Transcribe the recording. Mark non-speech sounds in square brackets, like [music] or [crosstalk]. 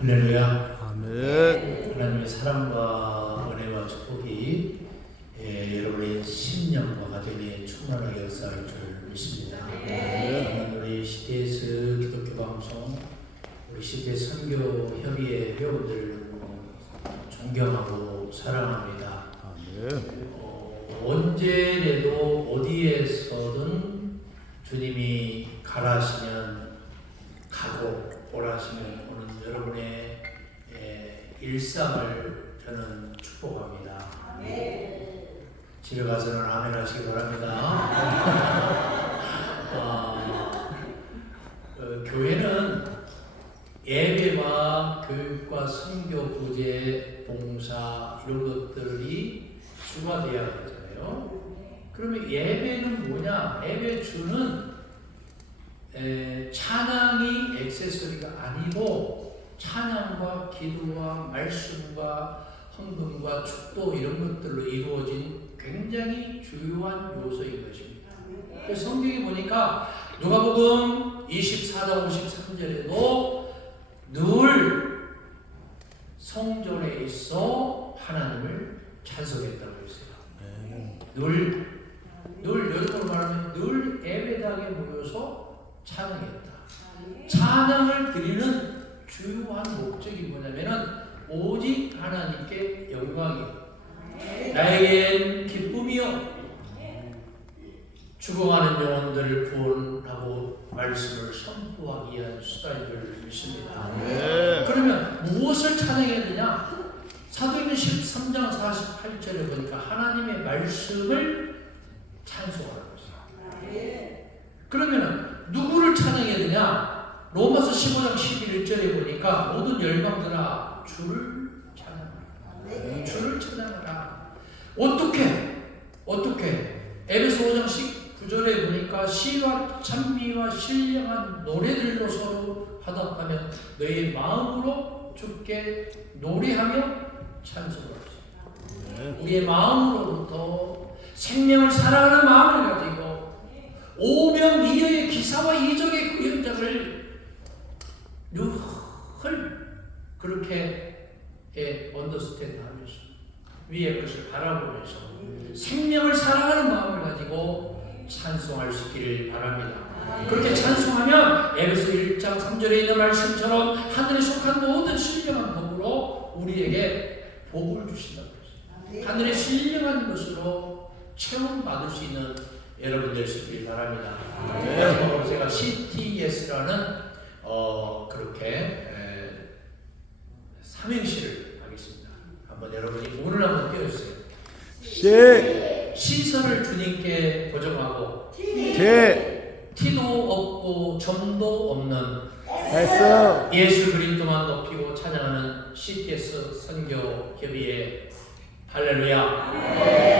할렐루야. 아멘. 하나님의 사랑과 은혜와 축복이 예, 여러분의 심령과 가정에 충만하게 역사할 줄 믿습니다. 오늘 우리 CTS 기독교 방송, 우리 CTS 선교 협의회 회원들 존경하고 사랑합니다. 아멘. 어, 언제라도 어디에서든 주님이 가라시면 가고 오라시면 오는 여러분의 예, 일상을 저는 축복합니다. 집에 가서는 아멘 하시기 바랍니다. 어, [laughs] 어, 교회는 예배와 교육과 선교 부재 봉사 이런 것들이 주가 되어야 되잖아요. 그러면 예배는 뭐냐? 예배 주는 에, 찬양이 액세서리가 아니고 찬양과 기도와 말씀과 헌금과 축도 이런 것들로 이루어진 굉장히 주요한 요소인 것입니다. 그래서 성경에 보니까 누가복음 24장 53절에도 늘 성전에 있어 하나님을 찬송했다고 했어요. 늘, 늘 여러분 말하면 늘 예배당에 모여서 찬양했다. 찬양을 드리는 주요한 목적이 뭐냐면은 오직 하나님께 영광이요. 나에겐 기쁨이요. 죽어가는 영혼들을 구원하고 말씀을 선포하기 위한 수단인 줄 믿습니다. 아멘. 그러면 무엇을 찬양해야 되냐? 사도행전 13장 48절에 보니까 하나님의 말씀을 찬송하는 것이다. 그러면 누구를 찬양해야 되냐? 로마서 15장 11절에 보니까 모든 열방들아 주를 찬양하라. 주를 찬양하라. 어떻게? 어떻게? 에베소 5장 19절에 보니까 시와 찬미와 신령한 노래들로 서로 화답하며 너희 마음으로 주께 노래하며 찬송하라. 우리의 마음으로부터 생명을 사랑하는 마음을 가지고 오병 이어의 기사와 이적의 그 현장을 늘 그렇게 예, 언더스탠드 하면서 위의 것을 바라보면서 생명을 사랑하는 마음을 가지고 찬송할 수 있기를 바랍니다. 그렇게 찬송하면 에베소 1장 3절에 있는 말씀처럼 하늘에 속한 모든 신령한 복으로 우리에게 복을 주신다고 했어요. 하늘의 신령한 것으로 체험받을 수 있는 여러분 될 수 있기를 바랍니다. 마지막으로 제가 CTS라는 어, 그렇게 에, 삼행시를 하겠습니다. 한번 여러분이 오늘 한번 띄워주세요. 시, 시선을 주님께 고정하고 제, 티도 없고 점도 없는 에서, 예수 그리스도만 높이고 찬양하는 CTS 선교 협의회 할렐루야.